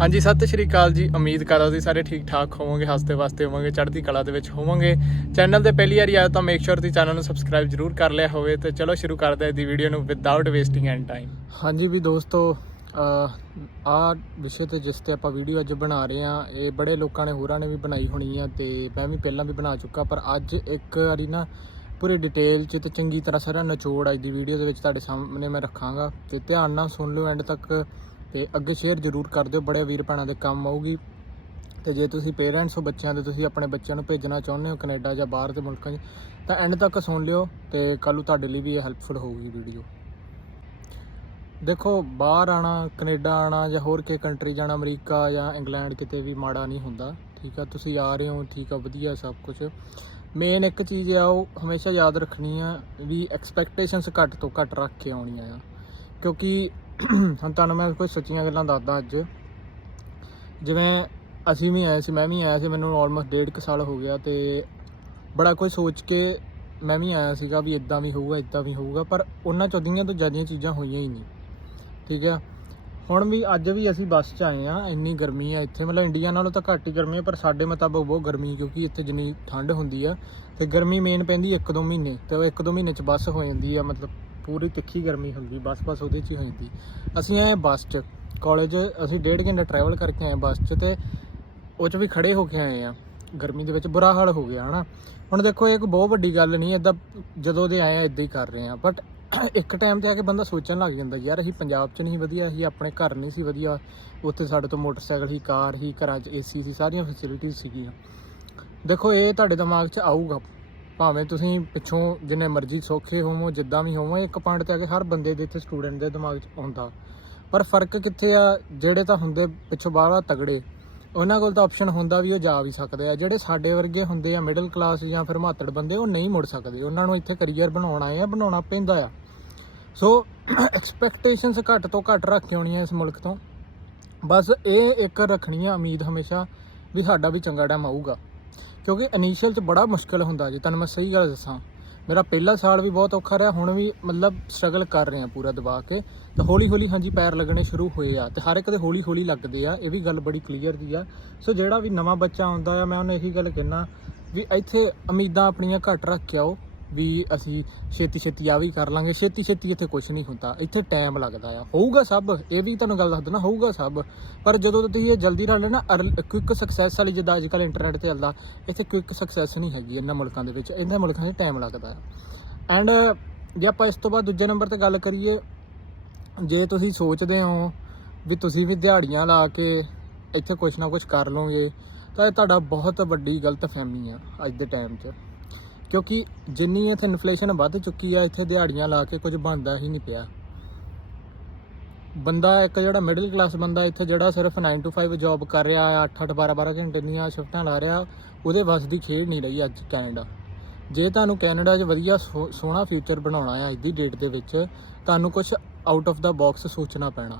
ਹਾਂਜੀ, ਸਤਿ ਸ਼੍ਰੀ ਅਕਾਲ ਜੀ। ਉਮੀਦ ਕਰਦਾ ਤੁਸੀਂ ਸਾਰੇ ਠੀਕ ਠਾਕ ਹੋਵੋਗੇ, ਹੱਸਦੇ ਵਸਦੇ ਹੋਵੋਗੇ, ਚੜ੍ਹਦੀ ਕਲਾ ਦੇ ਵਿੱਚ ਹੋਵੋਗੇ। ਚੈਨਲ ਤੇ ਪਹਿਲੀ ਵਾਰੀ ਆਇਆ ਤਾਂ ਮੇਕ ਸ਼ੋਰ ਤੁਸੀਂ ਚੈਨਲ ਨੂੰ ਸਬਸਕ੍ਰਾਈਬ ਜਰੂਰ ਕਰ ਲਿਆ ਹੋਵੇ ਤੇ ਚਲੋ ਸ਼ੁਰੂ ਕਰਦੇ ਹਾਂ ਦੀ ਵੀਡੀਓ ਨੂੰ ਵਿਦਆਊਟ ਵੇਸਟਿੰਗ ਐਂਡ ਟਾਈਮ ਹਾਂਜੀ ਵੀ ਦੋਸਤੋ ਆ ਵਿਸ਼ੇ ਤੇ ਜਿਸ ਤੇ ਆਪਾਂ ਵੀਡੀਓ ਅੱਜ ਬਣਾ ਰਹੇ ਆ ਇਹ ਬੜੇ ਲੋਕਾਂ ਨੇ ਹੋਰਾਂ ਨੇ ਵੀ ਬਣਾਈ ਹੋਣੀ ਆ ਤੇ ਮੈਂ ਵੀ ਪਹਿਲਾਂ ਵੀ ਬਣਾ ਚੁੱਕਾ, ਪਰ ਅੱਜ ਇੱਕ ਵਾਰੀ ਨਾ ਪੂਰੇ ਡਿਟੇਲ ਚ ਤੇ ਚੰਗੀ ਤਰ੍ਹਾਂ ਸਾਰਾ ਨਿਚੋੜ ਅੱਜ ਦੀ ਵੀਡੀਓ ਦੇ ਵਿੱਚ ਤੁਹਾਡੇ ਸਾਹਮਣੇ ਮੈਂ ਰੱਖਾਂਗਾ ਤੇ ਧਿਆਨ ਨਾਲ ਸੁਣ ਲਿਓ ਐਂਡ ਤੱਕ ਤੇ ਅੱਗੇ ਸ਼ੇਅਰ ਜ਼ਰੂਰ ਕਰ ਦਿਓ, ਬੜੇ ਵੀਰ ਭੈਣਾਂ ਦੇ ਕੰਮ ਆਊਗੀ। ਤੇ ਜੇ ਤੁਸੀਂ ਪੇਰੈਂਟਸ ਹੋ ਬੱਚਿਆਂ ਦੇ, ਤੁਸੀਂ ਆਪਣੇ ਬੱਚਿਆਂ ਨੂੰ ਭੇਜਣਾ ਚਾਹੁੰਦੇ ਹੋ ਕੈਨੇਡਾ ਜਾਂ ਬਾਹਰ ਦੇ ਮੁਲਕਾਂ 'ਚ, ਤਾਂ ਐਂਡ ਤੱਕ ਸੁਣ ਲਿਓ ਤੇ ਕੱਲ੍ਹ ਨੂੰ ਤੁਹਾਡੇ ਲਈ ਵੀ ਇਹ ਹੈਲਪਫੁਲ ਹੋਊਗੀ ਵੀਡੀਓ ਦੇਖੋ, ਬਾਹਰ ਆਣਾ ਕੈਨੇਡਾ ਆਣਾ ਜਾਂ ਹੋਰ ਕਿਸੇ ਕੰਟਰੀ ਜਾਣਾ, ਅਮਰੀਕਾ ਜਾਂ ਇੰਗਲੈਂਡ ਕਿਤੇ ਵੀ ਮਾੜਾ ਨਹੀਂ ਹੁੰਦਾ, ਠੀਕ ਆ? ਤੁਸੀਂ ਆ ਰਹੇ ਹੋ, ਠੀਕ ਆ, ਵਧੀਆ ਸਭ ਕੁਝ ਮੇਨ ਇੱਕ ਚੀਜ਼ ਆ, ਉਹ ਹਮੇਸ਼ਾ ਯਾਦ ਰੱਖਣੀ ਆ ਵੀ ਐਕਸਪੈਕਟੇਸ਼ਨਸ ਘੱਟ ਤੋਂ ਘੱਟ ਰੱਖ ਕੇ ਆਉਣੀਆਂ ਆ। ਕਿਉਂਕਿ ਹੁਣ ਤੁਹਾਨੂੰ ਮੈਂ ਕੁਝ ਸੱਚੀਆਂ ਗੱਲਾਂ ਦੱਸਦਾ ਅੱਜ। ਜਿਵੇਂ ਅਸੀਂ ਵੀ ਆਏ ਸੀ, ਮੈਂ ਵੀ ਆਇਆ ਸੀ, ਮੈਨੂੰ ਆਲਮੋਸਟ ਡੇਢ ਕੁ ਸਾਲ ਹੋ ਗਿਆ ਤੇ ਬੜਾ ਕੁਝ ਸੋਚ ਕੇ ਮੈਂ ਵੀ ਆਇਆ ਸੀਗਾ ਵੀ ਇਦਾਂ ਵੀ ਹੋਊਗਾ ਇਦਾਂ ਵੀ ਹੋਊਗਾ, ਪਰ ਉਹਨਾਂ ਚੋਦੀਆਂ ਤੋਂ ਜ਼ਿਆਦੀਆਂ ਚੀਜ਼ਾਂ ਹੋਈਆਂ ਹੀ ਨਹੀਂ। ਠੀਕ ਆ? ਹੁਣ ਵੀ ਅੱਜ ਵੀ ਅਸੀਂ ਬੱਸ 'ਚ ਆਏ ਆ, ਇੰਨੀ ਗਰਮੀ ਆ ਇੱਥੇ, ਮਤਲਬ ਇੰਡੀਆ ਨਾਲੋਂ ਤਾਂ ਘੱਟ ਹੀ ਗਰਮੀ ਆ, ਪਰ ਸਾਡੇ ਮੁਤਾਬਕ ਬਹੁਤ ਗਰਮੀ ਕਿਉਂਕਿ ਇੱਥੇ ਜਿੰਨੀ ਠੰਡ ਹੁੰਦੀ ਆ ਤੇ ਗਰਮੀ ਮੇਨ ਪੈਂਦੀ 1-2 ਮਹੀਨੇ, ਤੇ ਉਹ 1-2 ਮਹੀਨੇ 'ਚ ਬੱਸ ਹੋ ਜਾਂਦੀ ਆ, ਮਤਲਬ ਪੂਰੀ ਤਿੱਖੀ ਗਰਮੀ ਹੁੰਦੀ, ਬਸ ਬਸ ਉਹਦੇ 'ਚ ਹੀ ਹੋ ਜਾਂਦੀ ਅਸੀਂ ਆਏ ਬੱਸ 'ਚ ਕਾਲਜ ਅਸੀਂ ਡੇਢ ਘੰਟਾ ਟਰੈਵਲ ਕਰਕੇ ਆਏ ਬੱਸ 'ਚ ਤੇ ਉਹ 'ਚ ਵੀ ਖੜੇ ਹੋ ਕੇ ਆਏ ਆ। ਗਰਮੀ ਦੇ ਵਿੱਚ ਬੁਰਾ ਹਾਲ ਹੋ ਗਿਆ, ਹਨਾ। ਹੁਣ ਦੇਖੋ, ਇਹ ਕੋਈ ਬਹੁਤ ਵੱਡੀ ਗੱਲ ਨਹੀਂ ਇਦਾਂ ਜਦੋਂ ਦੇ ਆਏ ਆ ਇਦਾਂ ਹੀ ਕਰ ਰਹੇ ਆ। ਬਟ ਇੱਕ ਟਾਈਮ ਤੇ ਆ ਕੇ ਬੰਦਾ ਸੋਚਣ ਲੱਗ ਜਾਂਦਾ, ਯਾਰ ਅਸੀਂ ਪੰਜਾਬ 'ਚ ਨਹੀਂ ਵਧੀਆ, ਅਸੀਂ ਆਪਣੇ ਘਰ ਨਹੀਂ ਸੀ ਵਧੀਆ। ਉੱਥੇ ਸਾਡੇ ਤੋਂ ਮੋਟਰਸਾਈਕਲ ਸੀ ਕਾਰ ਹੀ, ਘਰਾਂ 'ਚ ਏਸੀ ਸੀ, ਸਾਰੀਆਂ ਫੈਸਿਲਿਟੀਆਂ ਸੀਗੀਆਂ। ਦੇਖੋ, ਇਹ ਤੁਹਾਡੇ ਦਿਮਾਗ 'ਚ ਆਊਗਾ। ਭਾਵੇਂ ਤੁਸੀਂ ਪਿੱਛੋਂ ਜਿੰਨੇ ਮਰਜ਼ੀ ਸੌਖੇ ਹੋਵੋ, ਜਿੱਦਾਂ ਵੀ ਹੋਵੋ, ਇੱਕ ਪੁਆਇੰਟ ਤੇ ਆ ਕੇ ਹਰ ਬੰਦੇ ਦੇ ਇੱਥੇ ਸਟੂਡੈਂਟ ਦੇ ਦਿਮਾਗ 'ਚ ਆਉਂਦਾ। ਪਰ ਫ਼ਰਕ ਕਿੱਥੇ ਆ? ਜਿਹੜੇ ਤਾਂ ਹੁੰਦੇ ਪਿੱਛੋਂ ਬਾਹਲਾ ਤਗੜੇ, ਉਹਨਾਂ ਕੋਲ ਤਾਂ ਆਪਸ਼ਨ ਹੁੰਦਾ ਵੀ ਉਹ ਜਾ ਵੀ ਸਕਦੇ ਆ। ਜਿਹੜੇ ਸਾਡੇ ਵਰਗੇ ਹੁੰਦੇ ਆ ਮਿਡਲ ਕਲਾਸ ਜਾਂ ਫਿਰ ਮਾਤੜ ਬੰਦੇ, ਉਹ ਨਹੀਂ ਮੁੜ ਸਕਦੇ। ਉਹਨਾਂ ਨੂੰ ਇੱਥੇ ਕੈਰੀਅਰ ਬਣਾਉਣਾ ਆ ਬਣਾਉਣਾ ਪੈਂਦਾ ਆ। ਸੋ ਐਕਸਪੈਕਟੇਸ਼ਨਸ ਘੱਟ ਤੋਂ ਘੱਟ ਰੱਖ ਕੇ ਆਉਣੀਆਂ ਇਸ ਮੁਲਕ ਤੋਂ। ਬਸ ਇਹ ਇੱਕ ਰੱਖਣੀ ਆ ਉਮੀਦ ਹਮੇਸ਼ਾ ਵੀ ਸਾਡਾ ਵੀ ਚੰਗਾ ਟਾਈਮ ਆਊਗਾ। ਕਿਉਂਕਿ ਇਨੀਸ਼ੀਅਲ 'ਚ ਬੜਾ ਮੁਸ਼ਕਲ ਹੁੰਦਾ ਜੀ, ਤੁਹਾਨੂੰ ਮੈਂ ਸਹੀ ਗੱਲ ਦੱਸਾਂ। ਮੇਰਾ ਪਹਿਲਾ ਸਾਲ ਵੀ ਬਹੁਤ ਔਖਾ ਰਿਹਾ, ਹੁਣ ਵੀ ਮਤਲਬ ਸਟਰਗਲ ਕਰ ਰਹੇ ਆ ਪੂਰਾ ਦਬਾ ਕੇ। ਤੇ ਹੌਲੀ ਹੌਲੀ ਹਾਂਜੀ ਪੈਰ ਲੱਗਣੇ ਸ਼ੁਰੂ ਹੋਏ ਆ, ਤੇ ਹਰ ਇੱਕ ਦੇ ਹੌਲੀ ਹੌਲੀ ਲੱਗਦੇ ਆ, ਇਹ ਵੀ ਗੱਲ ਬੜੀ ਕਲੀਅਰ ਦੀ ਆ। ਸੋ ਜਿਹੜਾ ਵੀ ਨਵਾਂ ਬੱਚਾ ਆਉਂਦਾ ਆ, ਮੈਂ ਉਹਨੂੰ ਇਹੀ ਗੱਲ ਕਹਿਣਾ ਵੀ ਇੱਥੇ ਉਮੀਦਾਂ ਆਪਣੀਆਂ ਘੱਟ ਰੱਖ ਕੇ ਆਓ ਵੀ ਅਸੀਂ ਛੇਤੀ ਛੇਤੀ ਆ ਵੀ ਕਰ ਲਾਂਗੇ ਛੇਤੀ ਛੇਤੀ ਇੱਥੇ ਕੁਝ ਨਹੀਂ ਹੁੰਦਾ, ਇੱਥੇ ਟਾਈਮ ਲੱਗਦਾ ਆ। ਹੋਊਗਾ ਸਭ, ਇਹ ਵੀ ਤੁਹਾਨੂੰ ਗੱਲ ਦੱਸ ਦਿੰਦਾ ਹੋਊਗਾ ਸਭ। ਪਰ ਜਦੋਂ ਤੁਸੀਂ ਇਹ ਜਲਦੀ ਨਾਲ ਲੈਣਾ ਕੁਇਕ ਸਕਸੈਸ ਵਾਲੀ ਜਿੱਦਾਂ ਅੱਜ ਕੱਲ੍ਹ ਇੰਟਰਨੈਟ ਤੇ ਚੱਲਦਾ, ਇੱਥੇ ਕੁਇਕ ਸਕਸੈਸ ਨਹੀਂ ਹੈਗੀ ਇਹਨਾਂ ਮੁਲਕਾਂ ਦੇ ਵਿੱਚ, ਇਹਨਾਂ ਮੁਲਕਾਂ 'ਚ ਟਾਈਮ ਲੱਗਦਾ ਆ। ਐਂਡ ਜੇ ਆਪਾਂ ਇਸ ਤੋਂ ਬਾਅਦ ਦੂਜੇ ਨੰਬਰ ਤੇ ਗੱਲ ਕਰੀਏ, ਜੇ ਤੁਸੀਂ ਸੋਚਦੇ ਹੋ ਵੀ ਤੁਸੀਂ ਵੀ ਦਿਹਾੜੀਆਂ ਲਾ ਕੇ ਇੱਥੇ ਕੁਝ ਨਾ ਕੁਝ ਕਰ ਲਓਗੇ, ਤਾਂ ਇਹ ਤੁਹਾਡਾ ਬਹੁਤ ਵੱਡੀ ਗਲਤਫਹਿਮੀ ਆ ਅੱਜ ਦੇ ਟਾਈਮ 'ਚ। ਕਿਉਂਕਿ ਜਿੰਨੀ ਇੱਥੇ ਇਨਫਲੇਸ਼ਨ ਵੱਧ ਚੁੱਕੀ ਆ, ਇੱਥੇ ਦਿਹਾੜੀਆਂ ਲਾ ਕੇ ਕੁਝ ਬਣਦਾ ਹੀ ਨਹੀਂ ਪਿਆ। ਬੰਦਾ ਇੱਕ ਜਿਹੜਾ ਮਿਡਲ ਕਲਾਸ ਬੰਦਾ ਇੱਥੇ ਜਿਹੜਾ ਸਿਰਫ 9 to 5 ਜੌਬ ਕਰ ਰਿਹਾ ਆ 8-8 12-12 ਘੰਟੇ ਦੀਆਂ ਸ਼ਿਫਟਾਂ ਲਾ ਰਿਹਾ, ਉਹਦੇ ਵੱਸ ਦੀ ਖੇਡ ਨਹੀਂ ਰਹੀ ਅੱਜ ਕੈਨੇਡਾ ਜੇ ਤੁਹਾਨੂੰ ਕੈਨੇਡਾ 'ਚ ਵਧੀਆ ਸੋ- ਸੋਹਣਾ ਫਿਊਚਰ ਬਣਾਉਣਾ ਹੈ ਅੱਜ ਦੀ ਡੇਟ ਦੇ ਵਿੱਚ, ਤੁਹਾਨੂੰ ਕੁਝ ਆਊਟ ਆਫ ਦਾ ਬਾਕਸ ਸੋਚਣਾ ਪੈਣਾ।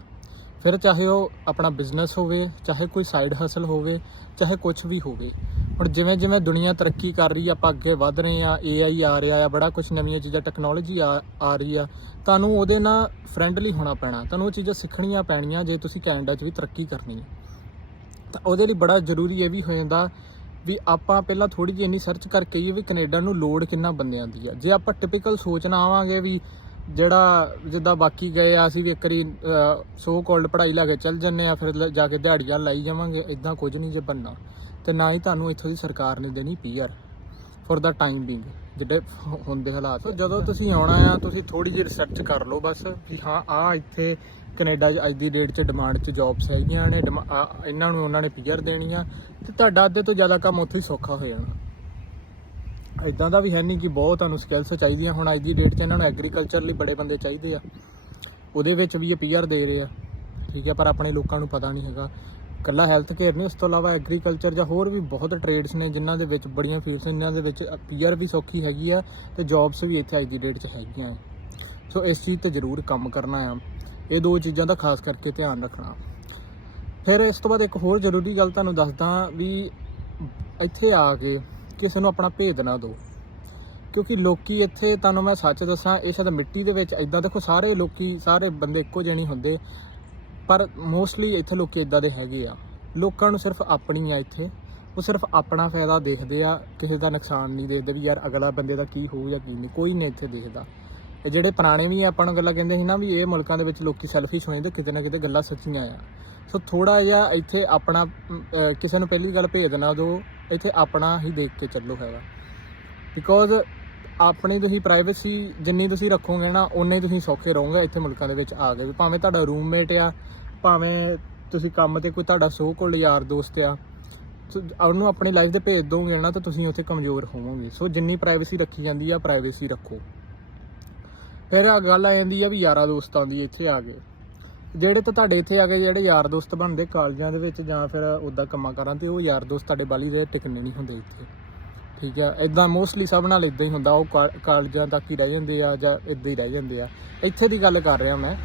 ਫਿਰ ਚਾਹੇ ਉਹ ਆਪਣਾ ਬਿਜ਼ਨਸ ਹੋਵੇ, ਚਾਹੇ ਕੋਈ ਸਾਈਡ ਹਸਲ ਹੋਵੇ, ਚਾਹੇ ਕੁਝ ਵੀ ਹੋਵੇ। ਹੁਣ ਜਿਵੇਂ ਜਿਵੇਂ ਦੁਨੀਆ ਤਰੱਕੀ ਕਰ ਰਹੀ ਆ, ਆਪਾਂ ਅੱਗੇ ਵਧ ਰਹੇ ਆ AI ਆ ਰਿਹਾ ਆ, ਬੜਾ ਕੁਝ ਨਵੀਆਂ ਚੀਜ਼ਾਂ ਟੈਕਨੋਲੋਜੀ ਆ ਆ ਰਹੀ ਆ, ਤੁਹਾਨੂੰ ਉਹਦੇ ਨਾਲ ਫਰੈਂਡਲੀ ਹੋਣਾ ਪੈਣਾ, ਤੁਹਾਨੂੰ ਉਹ ਚੀਜ਼ਾਂ ਸਿੱਖਣੀਆਂ ਪੈਣੀਆਂ ਜੇ ਤੁਸੀਂ ਕੈਨੇਡਾ 'ਚ ਵੀ ਤਰੱਕੀ ਕਰਨੀ ਹੈ ਤਾਂ ਉਹਦੇ ਲਈ ਬੜਾ ਜ਼ਰੂਰੀ ਇਹ ਵੀ ਹੋ ਜਾਂਦਾ ਵੀ ਆਪਾਂ ਪਹਿਲਾਂ ਥੋੜੀ ਜਿਹੀ ਇੰਨੀ ਸਰਚ ਕਰਕੇ ਆਈਏ ਵੀ ਕੈਨੇਡਾ ਨੂੰ ਲੋੜ ਕਿੰਨਾ ਬੰਦਿਆਂ ਦੀ ਆ। ਜੇ ਆਪਾਂ ਟਿਪੀਕਲ ਸੋਚਣਾ ਆਵਾਂਗੇ ਵੀ ਜਿਹੜਾ ਜਿੱਦਾਂ ਬਾਕੀ ਗਏ ਆ, ਅਸੀਂ ਵੀ ਇੱਕ ਵਾਰੀ ਸੋ ਕਾਲਡ ਪੜ੍ਹਾਈ ਲੈ ਕੇ ਚੱਲ ਜੰਨੇ ਆ, ਫਿਰ ਲ- ਜਾ ਕੇ ਦਿਹਾੜੀਆਂ ਲਾਈ ਜਾਵਾਂਗੇ ਇਦਾਂ ਕੁਝ ਨਹੀਂ ਜੇ ਬੰਨਾ ਤੇ ਨਾ ਹੀ ਤੁਹਾਨੂੰ ਇੱਥੋਂ ਦੀ ਸਰਕਾਰ ਨੇ ਦੇਣੀ ਪੀਆਰ ਫॉर ਦਾ ਟਾਈਮ ਬੀਂਗ ਜਿਹੜੇ ਹੁੰਦੇ ਹਾਲਾਤ। ਜਦੋਂ ਤੁਸੀਂ ਆਉਣਾ ਆ, ਤੁਸੀਂ ਥੋੜੀ ਜਿਹੀ ਰਿਸਰਚ ਕਰ ਲਓ ਬਸ ਕਿ ਹਾਂ ਆ ਇੱਥੇ ਕੈਨੇਡਾ 'ਚ ਅੱਜ ਦੀ ਡੇਟ 'ਚ ਡਿਮਾਂਡ 'ਚ ਜੌਬਸ ਹੈਗੀਆਂ ਨੇ ਡਿਮਾ- ਇਹਨਾਂ ਨੂੰ ਉਹਨਾਂ ਨੇ ਪੀਆਰ ਦੇਣੀ ਆ ਤੇ ਤੁਹਾਡਾ ਅੱਧੇ ਤੋਂ ਜ਼ਿਆਦਾ ਕੰਮ ਉੱਥੇ ਹੀ ਸੌਖਾ ਹੋ ਜਾਣਾ। ਇਦਾਂ ਦਾ ਵੀ ਹੈ ਨਹੀਂ ਕਿ ਬਹੁਤ ਤੁਹਾਨੂੰ ਸਕਿੱਲਸ ਚਾਹੀਦੀਆਂ, ਹੁਣ ਅੱਜ ਦੀ ਡੇਟ 'ਚ ਇਹਨਾਂ ਨੂੰ ਐਗਰੀਕਲਚਰ ਲਈ ਬੜੇ ਬੰਦੇ ਚਾਹੀਦੇ ਆ। ਉਹਦੇ ਵਿੱਚ ਵੀ ਇਹ ਪੀਆਰ ਦੇ ਰਹੇ ਆ। ਠੀਕ ਹੈ ਪਰ ਆਪਣੇ ਲੋਕਾਂ ਨੂੰ ਪਤਾ ਨਹੀਂ ਹੈਗਾ। ਕੱਲਾ ਹੈਲਥ ਕੇਅਰ ਨਹੀਂ, ਉਸ ਤੋਂ ਇਲਾਵਾ ਐਗਰੀਕਲਚਰ ਜਾਂ ਹੋਰ ਵੀ ਬਹੁਤ ਟ੍ਰੇਡਸ ਨੇ ਜਿਨ੍ਹਾਂ ਦੇ ਵਿੱਚ, ਬੜੀਆਂ ਫੀਲਡਸ ਨੇ, ਜਿਨ੍ਹਾਂ ਦੇ ਵਿੱਚ ਪੀਆਰ ਵੀ ਸੌਖੀ ਹੈਗੀ ਆ ਤੇ ਜੌਬਸ ਵੀ ਇੱਥੇ ਅੱਜ ਦੀ ਡੇਟ 'ਚ ਹੈਗੀਆਂ ਆ। ਸੋ ਇਸ ਚੀਜ਼ ਤੇ ਜ਼ਰੂਰ ਕੰਮ ਕਰਨਾ ਆ। ਇਹ ਦੋ ਚੀਜ਼ਾਂ ਦਾ ਖਾਸ ਕਰਕੇ ਧਿਆਨ ਰੱਖਣਾ। ਫਿਰ ਇਸ ਤੋਂ ਬਾਅਦ ਇੱਕ ਹੋਰ ਜ਼ਰੂਰੀ ਗੱਲ ਤੁਹਾਨੂੰ ਦੱਸਦਾ ਵੀ ਇੱਥੇ ਆ ਕੇ ਕਿਸੇ ਨੂੰ ਆਪਣਾ ਭੇਦ ਨਾ ਦਿਓ। ਕਿਉਂਕਿ ਲੋਕੀ ਇੱਥੇ, ਤੁਹਾਨੂੰ ਮੈਂ ਸੱਚ ਦੱਸਾਂ, ਇਹ ਸ਼ਾਇਦ ਮਿੱਟੀ ਦੇ ਵਿੱਚ ਐਦਾਂ ਦੇਖੋ ਸਾਰੇ ਲੋਕੀ, ਸਾਰੇ ਬੰਦੇ ਇੱਕੋ ਜਿਹੇ ਨਹੀਂ ਹੁੰਦੇ। ਪਰ ਮੋਸਟਲੀ ਇੱਥੇ ਲੋਕ ਇਦਾਂ ਦੇ ਹੈਗੇ ਆ। ਲੋਕਾਂ ਨੂੰ ਸਿਰਫ ਆਪਣੀ ਆ ਇੱਥੇ। ਉਹ ਸਿਰਫ ਆਪਣਾ ਫਾਇਦਾ ਦੇਖਦੇ ਆ, ਕਿਸੇ ਦਾ ਨੁਕਸਾਨ ਨਹੀਂ ਦੇਖਦੇ ਵੀ ਯਾਰ ਅਗਲਾ ਬੰਦੇ ਦਾ ਕੀ ਹੋਊ ਜਾਂ ਕੀ ਨਹੀਂ, ਕੋਈ ਨਹੀਂ ਇੱਥੇ ਦੇਖਦਾ। ਇਹ ਜਿਹੜੇ ਪੁਰਾਣੇ ਵੀ ਆਪਾਂ ਨੂੰ ਗੱਲਾਂ ਕਹਿੰਦੇ ਸੀ ਨਾ ਵੀ ਇਹ ਮੁਲਕਾਂ ਦੇ ਵਿੱਚ ਲੋਕੀ ਸੈਲਫਿਸ਼ ਹੋਏ ਤੇ ਕਿਤੇ ਨਾ ਕਿਤੇ ਗੱਲਾਂ ਸੱਚੀਆਂ ਆ। ਸੋ ਥੋੜਾ ਜਿਹਾ ਇੱਥੇ ਆਪਣਾ ਕਿਸੇ ਨੂੰ ਪਹਿਲੀ ਗੱਲ ਭੇਜ ਨਾ ਦਿਓ, ਇੱਥੇ ਆਪਣਾ ਹੀ ਦੇਖ ਕੇ ਚੱਲੋ ਹੈਗਾ। ਬਿਕੋਜ਼ ਆਪਣੀ ਤੁਸੀਂ ਪ੍ਰਾਈਵੇਸੀ ਜਿੰਨੀ ਤੁਸੀਂ ਰੱਖੋਗੇ ਨਾ ਉਨੇ ਹੀ ਤੁਸੀਂ ਸੌਖੇ ਰਹੋਗੇ ਇੱਥੇ ਮੁਲਕਾਂ ਦੇ ਵਿੱਚ ਆ ਕੇ ਵੀ। ਭਾਵੇਂ ਤੁਹਾਡਾ ਰੂਮਮੇਟ ਆ ਭਾਵੇਂ ਤੁਸੀਂ ਕੰਮ ਤੇ ਕੋਈ ਤੁਹਾਡਾ ਸੋ ਕੋਲ ਯਾਰ ਦੋਸਤ ਆ, ਸੋ ਉਹਨੂੰ ਆਪਣੀ ਲਾਈਫ ਦੇ ਭੇਜ ਦੋਗੇ ਨਾ, ਤਾਂ ਤੁਸੀਂ ਉੱਥੇ ਕਮਜ਼ੋਰ ਹੋਵੋਗੇ। ਸੋ ਜਿੰਨੀ ਪ੍ਰਾਈਵੇਸੀ ਰੱਖੀ ਜਾਂਦੀ ਆ ਪ੍ਰਾਈਵੇਸੀ ਰੱਖੋ। ਫਿਰ ਆ ਗੱਲ ਆ ਜਾਂਦੀ ਆ ਵੀ ਯਾਰਾਂ ਦੋਸਤਾਂ ਦੀ ਇੱਥੇ ਆ ਕੇ। ਜਿਹੜੇ ਤਾਂ ਤੁਹਾਡੇ ਇੱਥੇ ਆ ਕੇ ਜਿਹੜੇ ਯਾਰ ਦੋਸਤ ਬਣਦੇ ਕਾਲਜਾਂ ਦੇ ਵਿੱਚ ਜਾਂ ਫਿਰ ਉਦਾਂ ਕੰਮਾਂ ਕਰਾਂ ਤੇ, ਉਹ ਯਾਰ ਦੋਸਤ ਤੁਹਾਡੇ ਬਾਲੀ ਦੇ ਟਿਕਣੇ ਨਹੀਂ ਹੁੰਦੇ ਇੱਥੇ। ਠੀਕ ਆ? ਇਦਾਂ ਮੋਸਟਲੀ ਸਭ ਨਾਲ ਇਦਾਂ ਹੀ ਹੁੰਦਾ, ਉਹ ਕਾ- ਕਾਲਜਾਂ ਤੱਕ ਹੀ ਰਹਿ ਜਾਂਦੇ ਆ ਜਾਂ ਇਦਾਂ ਹੀ ਰਹਿ ਜਾਂਦੇ ਆ। ਇੱਥੇ ਦੀ ਗੱਲ ਕਰ ਰਿਹਾ ਮੈਂ।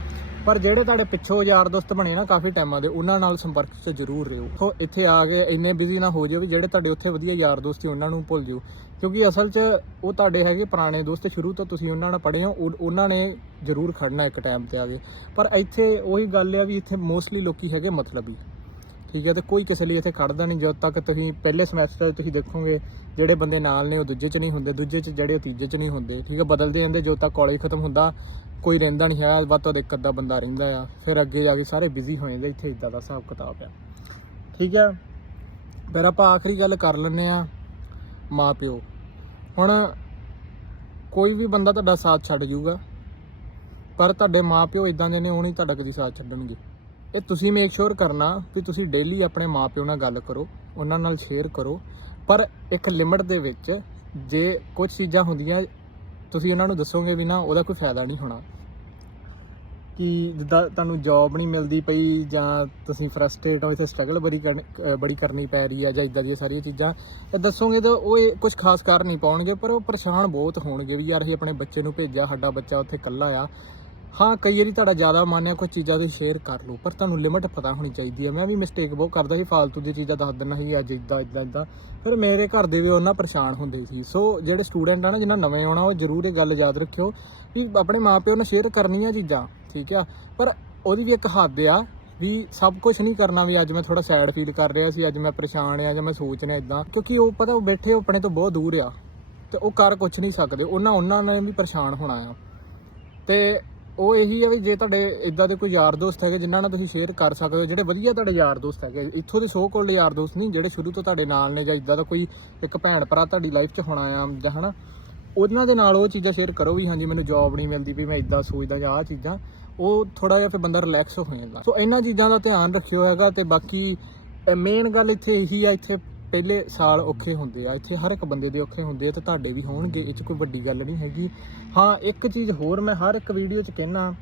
ਪਰ ਜਿਹੜੇ ਤੁਹਾਡੇ ਪਿੱਛੋਂ ਯਾਰ ਦੋਸਤ ਬਣੇ ਨਾ ਕਾਫੀ ਟਾਈਮਾਂ ਦੇ, ਉਹਨਾਂ ਨਾਲ ਸੰਪਰਕ 'ਚ ਜ਼ਰੂਰ ਰਹੋ। ਸੋ ਇੱਥੇ ਆ ਕੇ ਇੰਨੇ ਬਿਜ਼ੀ ਨਾ ਹੋ ਜਾਓ ਵੀ ਜਿਹੜੇ ਤੁਹਾਡੇ ਉੱਥੇ ਵਧੀਆ ਯਾਰ ਦੋਸਤ ਸੀ, ਉਹਨਾਂ ਨੂੰ ਭੁੱਲ ਜਾਓ। ਕਿਉਂਕਿ ਅਸਲ 'ਚ ਉਹ ਤੁਹਾਡੇ ਹੈਗੇ ਪੁਰਾਣੇ ਦੋਸਤ, ਸ਼ੁਰੂ ਤੋਂ ਤੁਸੀਂ ਉਹਨਾਂ ਨਾਲ ਪੜ੍ਹੇ ਹੋ ਉਹਨਾਂ ਨੇ ਜ਼ਰੂਰ ਖੜਨਾ ਇੱਕ ਟਾਈਮ ਤੇ ਆ ਕੇ। ਪਰ ਇੱਥੇ ਉਹੀ ਗੱਲ ਆ ਵੀ ਇੱਥੇ ਮੋਸਟਲੀ ਲੋਕੀ ਹੈਗੇ ਮਤਲਬੀ। ਠੀਕ ਹੈ ਤੇ ਕੋਈ ਕਿਸੇ ਲਈ ਇੱਥੇ ਖੜਦਾ ਨਹੀਂ, ਜਦੋਂ ਤੱਕ ਤੁਸੀਂ ਪਹਿਲੇ ਸਮੈਸਟਰ ਤੁਸੀਂ ਦੇਖੋਗੇ, ਜਿਹੜੇ ਬੰਦੇ ਨਾਲ ਨੇ ਉਹ ਦੂਜੇ 'ਚ ਨਹੀਂ ਹੁੰਦੇ, ਦੂਜੇ 'ਚ ਜਿਹੜੇ ਉਹ ਤੀਜੇ 'ਚ ਨਹੀਂ ਹੁੰਦੇ। ਠੀਕ ਹੈ ਬਦਲਦੇ ਰਹਿੰਦੇ, ਜਦੋਂ ਤੱਕ ਕਾਲਜ ਖਤਮ ਹੁੰਦਾ ਕੋਈ ਰਹਿੰਦਾ ਨਹੀਂ ਹੈ, ਵੱਧ ਤੋਂ ਵੱਧ ਇੱਕ ਅੱਧਾ ਬੰਦਾ ਰਹਿੰਦਾ ਆ। ਫਿਰ ਅੱਗੇ ਜਾ ਕੇ ਸਾਰੇ ਬਿਜ਼ੀ ਹੋ ਜਾਂਦੇ, ਇੱਥੇ ਇਦਾਂ ਦਾ ਹਿਸਾਬ ਕਿਤਾਬ ਆ। ਠੀਕ ਹੈ ਫਿਰ ਆਪਾਂ ਆਖਰੀ ਗੱਲ ਕਰ ਲੈਂਦੇ ਆ ਮਾਂ ਪਿਓ ਹੁਣ ਕੋਈ ਵੀ ਬੰਦਾ ਤੁਹਾਡਾ ਸਾਥ ਛੱਡ ਜਾਊਗਾ, ਪਰ ਤੁਹਾਡੇ ਮਾਂ ਪਿਓ ਇਦਾਂ ਦੇ ਨੇ, ਉਹ ਨਹੀਂ ਤੁਹਾਡਾ ਕਦੀ ਸਾਥ ਛੱਡਣਗੇ। ਇਹ ਤੁਸੀਂ ਮੇਕ ਸ਼ੋਰ ਕਰਨਾ ਕਿ ਤੁਸੀਂ ਡੇਲੀ ਆਪਣੇ ਮਾਂ ਪਿਓ ਨਾਲ ਗੱਲ ਕਰੋ, ਉਹਨਾਂ ਨਾਲ ਸ਼ੇਅਰ ਕਰੋ। ਪਰ ਇੱਕ ਲਿਮਟ ਦੇ ਵਿੱਚ ਜੇ ਕੁਝ ਚੀਜ਼ਾਂ ਹੁੰਦੀਆਂ, ਤੁਸੀਂ ਉਹਨਾਂ ਨੂੰ ਦੱਸੋਗੇ ਵੀ ਨਾ, ਉਹਦਾ ਕੋਈ ਫਾਇਦਾ ਨਹੀਂ ਹੋਣਾ। ਕਿ ਜਿੱਦਾਂ ਤੁਹਾਨੂੰ ਜੌਬ ਨਹੀਂ ਮਿਲਦੀ ਪਈ ਜਾਂ ਤੁਸੀਂ ਫਰਸਟ੍ਰੇਟ ਹੋ, ਇੱਥੇ ਸਟਰਗਲ ਬੜੀ ਕਰਨ ਬੜੀ ਕਰਨੀ ਪੈ ਰਹੀ ਆ ਜਾਂ ਇਦਾਂ ਦੀਆਂ ਸਾਰੀਆਂ ਚੀਜ਼ਾਂ, ਤਾਂ ਦੱਸੋਗੇ ਤਾਂ ਉਹ ਇਹ ਕੁਝ ਖਾਸ ਕਰ ਨਹੀਂ ਪਾਉਣਗੇ, ਪਰ ਉਹ ਪਰੇਸ਼ਾਨ ਬਹੁਤ ਹੋਣਗੇ ਵੀ ਯਾਰ ਅਸੀਂ ਆਪਣੇ ਬੱਚੇ ਨੂੰ ਭੇਜਿਆ, ਸਾਡਾ ਬੱਚਾ ਉੱਥੇ ਇਕੱਲਾ ਆ ਹਾਂ, ਕਈ ਵਾਰੀ ਤੁਹਾਡਾ ਜ਼ਿਆਦਾ ਮਨ ਹੈ ਕੁਝ ਚੀਜ਼ਾਂ ਦੀ ਸ਼ੇਅਰ ਕਰ ਲਓ, ਪਰ ਤੁਹਾਨੂੰ ਲਿਮਟ ਪਤਾ ਹੋਣੀ ਚਾਹੀਦੀ ਹੈ। ਮੈਂ ਵੀ ਮਿਸਟੇਕ ਬਹੁਤ ਕਰਦਾ ਸੀ, ਫਾਲਤੂ ਦੀ ਚੀਜ਼ਾਂ ਦੱਸ ਦਿੰਦਾ ਸੀ, ਅੱਜ ਇਦਾਂ ਇਦਾਂ ਇਦਾਂ ਫਿਰ ਮੇਰੇ ਘਰ ਦੇ ਵੀ ਉਹਨਾਂ ਪਰੇਸ਼ਾਨ ਹੁੰਦੇ ਸੀ। ਸੋ ਜਿਹੜੇ ਸਟੂਡੈਂਟ ਆ ਨਾ, ਜਿਨ੍ਹਾਂ ਨਵੇਂ ਆਉਣਾ, ਉਹ ਜ਼ਰੂਰ ਇਹ ਗੱਲ ਯਾਦ ਰੱਖਿਓ ਵੀ ਆਪਣੇ ਮਾਪਿਓ ਨਾਲ ਸ਼ੇਅਰ ਕਰਨੀਆਂ ਚੀਜ਼ਾਂ, ਠੀਕ ਆ? ਪਰ ਉਹਦੀ ਵੀ ਇੱਕ ਹੱਦ ਆ ਵੀ ਸਭ ਕੁਝ ਨਹੀਂ ਕਰਨਾ ਵੀ ਅੱਜ ਮੈਂ ਥੋੜਾ ਸੈਡ ਫੀਲ ਕਰ ਰਿਹਾ ਸੀ, ਅੱਜ ਮੈਂ ਪਰੇਸ਼ਾਨ ਆ ਜਾਂ ਮੈਂ ਸੋਚ ਰਿਹਾ ਇਦਾਂ ਕਿਉਂਕਿ ਉਹ ਪਤਾ, ਉਹ ਬੈਠੇ ਆਪਣੇ ਤੋਂ ਬਹੁਤ ਦੂਰ ਆ ਤੇ ਉਹ ਕਰ ਕੁਝ ਨਹੀਂ ਸਕਦੇ। ਉਹਨਾਂ ਉਹਨਾਂ ਨੇ ਵੀ ਪਰੇਸ਼ਾਨ ਹੋਣਾ ਆ। ਤੇ ਉਹ ਇਹੀ ਆ ਵੀ ਜੇ ਤੁਹਾਡੇ ਇਦਾਂ ਦੇ ਕੋਈ ਯਾਰ ਦੋਸਤ ਹੈਗੇ ਜਿਨ੍ਹਾਂ ਨਾਲ ਤੁਸੀਂ ਸ਼ੇਅਰ ਕਰ ਸਕਦੇ ਹੋ, ਜਿਹੜੇ ਵਧੀਆ ਤੁਹਾਡੇ ਯਾਰ ਦੋਸਤ ਹੈਗੇ, ਇੱਥੋਂ ਦੇ ਸੋ ਕੋਲ ਯਾਰ ਦੋਸਤ ਨਹੀਂ, ਜਿਹੜੇ ਸ਼ੁਰੂ ਤੋਂ ਤੁਹਾਡੇ ਨਾਲ ਨੇ ਜਾਂ ਇਦਾਂ ਦਾ ਕੋਈ ਇੱਕ ਭੈਣ ਭਰਾ ਤੁਹਾਡੀ ਲਾਈਫ 'ਚ ਹੋਣਾ ਆ, ਜਾਂ ਹਨਾ, ਉਹਨਾਂ ਦੇ ਨਾਲ ਉਹ ਚੀਜ਼ਾਂ ਸ਼ੇਅਰ ਕਰੋ ਵੀ ਹਾਂਜੀ, ਮੈਨੂੰ ਜੌਬ ਨਹੀਂ ਮਿਲਦੀ ਵੀ ਮੈਂ ਇਦਾਂ ਸੋਚਦਾ ਜਾਂ ਆਹ ਚੀਜ਼ਾਂ, ਉਹ ਥੋੜਾ ਜਿਹਾ ਫਿਰ ਬੰਦਾ ਰਿਲੈਕਸ ਹੋ ਜਾਂਦਾ। ਸੋ ਇਹਨਾਂ ਚੀਜ਼ਾਂ ਦਾ ਧਿਆਨ ਰੱਖਿਓ ਹੈਗਾ ਤੇ ਬਾਕੀ ਮੇਨ ਗੱਲ ਇੱਥੇ ਇਹੀ ਆ, ਇੱਥੇ ਪਹਿਲੇ ਸਾਲ ਔਖੇ ਹੁੰਦੇ ਆ, ਇੱਥੇ ਹਰ ਇੱਕ ਬੰਦੇ ਦੇ ਔਖੇ ਹੁੰਦੇ ਆ ਤੇ ਤੁਹਾਡੇ ਵੀ ਹੋਣਗੇ, ਇਹ 'ਚ ਕੋਈ ਵੱਡੀ ਗੱਲ ਨਹੀਂ ਹੈਗੀ। ਹਾਂ, ਇੱਕ ਚੀਜ਼ ਹੋਰ ਮੈਂ ਹਰ ਇੱਕ ਵੀਡੀਓ 'ਚ ਕਹਿਣਾ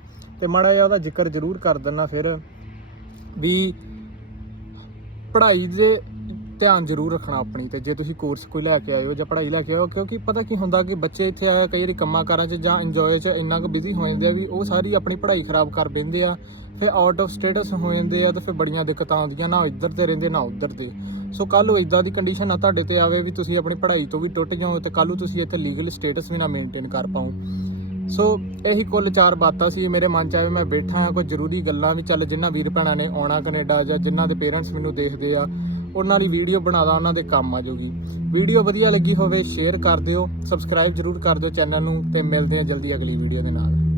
ਤੇ ਮਾੜਾ ਜਿਹਾ ਉਹਦਾ ਜ਼ਿਕਰ ਜ਼ਰੂਰ ਕਰ ਦਿੰਨਾ ਫਿਰ, ਵੀ ਪੜ੍ਹਾਈ ਦੇ ਧਿਆਨ ਜ਼ਰੂਰ ਰੱਖਣਾ ਆਪਣੀ, ਤੇ ਜੇ ਤੁਸੀਂ ਕੋਰਸ ਕੋਈ ਲੈ ਕੇ ਆਏ ਹੋ ਜਾਂ ਪੜ੍ਹਾਈ ਲੈ ਕੇ ਆਏ ਹੋ, ਕਿਉਂਕਿ ਪਤਾ ਕੀ ਹੁੰਦਾ ਕਿ ਬੱਚੇ ਇੱਥੇ ਆਇਆ ਕਈ ਵਾਰੀ ਕੰਮਾਂ ਕਾਰਾਂ 'ਚ ਜਾਂ ਇੰਜੋਏ 'ਚ ਇੰਨਾ ਕੁ ਬਿਜ਼ੀ ਹੋ ਜਾਂਦੇ ਆ ਵੀ ਉਹ ਸਾਰੀ ਆਪਣੀ ਪੜ੍ਹਾਈ ਖਰਾਬ ਕਰ ਦਿੰਦੇ ਆ, ਫਿਰ ਆਊਟ ਆਫ ਸਟੇਟਸ ਹੋ ਜਾਂਦੇ ਆ, ਤੇ ਫਿਰ ਬੜੀਆਂ ਦਿੱਕਤਾਂ ਆਉਂਦੀਆਂ, ਨਾ ਇੱਧਰ ਤੇ ਰਹਿੰਦੇ, ਨਾ ਉੱਧਰ ਤੇ। ਸੋ ਕੱਲ ਨੂੰ ਇਦਾਂ ਦੀ ਕੰਡੀਸ਼ਨ ਨਾ ਤੁਹਾਡੇ ਤੇ ਆਵੇ ਵੀ ਤੁਸੀਂ ਆਪਣੀ ਪੜ੍ਹਾਈ ਤੋਂ ਵੀ ਟੁੱਟ ਜਾਓ ਤੇ ਕੱਲ ਨੂੰ ਤੁਸੀਂ ਇੱਥੇ ਲੀਗਲ ਸਟੇਟਸ ਵੀ ਨਾ ਮੇਨਟੇਨ ਕਰ ਪਾਓ। ਸੋ ਇਹੀ ਕੁੱਲ ਚਾਰ ਬਾਤਾਂ ਸੀ ਮੇਰੇ ਮਨ ਚ ਆਵੇ ਮੈਂ ਬੈਠਾ ਹਾਂ, ਕੋਈ ਜ਼ਰੂਰੀ ਗੱਲਾਂ ਵੀ ਚੱਲ ਜਿਨ੍ਹਾਂ ਵੀਰ ਭੈਣਾਂ ਨੇ ਆਉਣਾ ਕੈਨੇਡਾ ਜਾਂ ਜਿਨ੍ਹਾਂ ਦੇ ਪੇਰੈਂਟਸ ਮੈਨੂੰ ਦੇਖਦੇ ਆ, ਉਹਨਾਂ ਦੀ ਵੀਡੀਓ ਬਣਾਦਾ ਉਹਨਾਂ ਦੇ ਕੰਮ ਆ ਜਾਊਗੀ ਵੀਡੀਓ ਵਧੀਆ ਲੱਗੀ ਹੋਵੇ ਸ਼ੇਅਰ ਕਰ ਦਿਓ ਸਬਸਕ੍ਰਾਈਬ ਜ਼ਰੂਰ ਕਰ ਦਿਓ ਚੈਨਲ ਨੂੰ ਤੇ ਮਿਲਦੇ ਹਾਂ ਜਲਦੀ ਅਗਲੀ ਵੀਡੀਓ ਦੇ ਨਾਲ।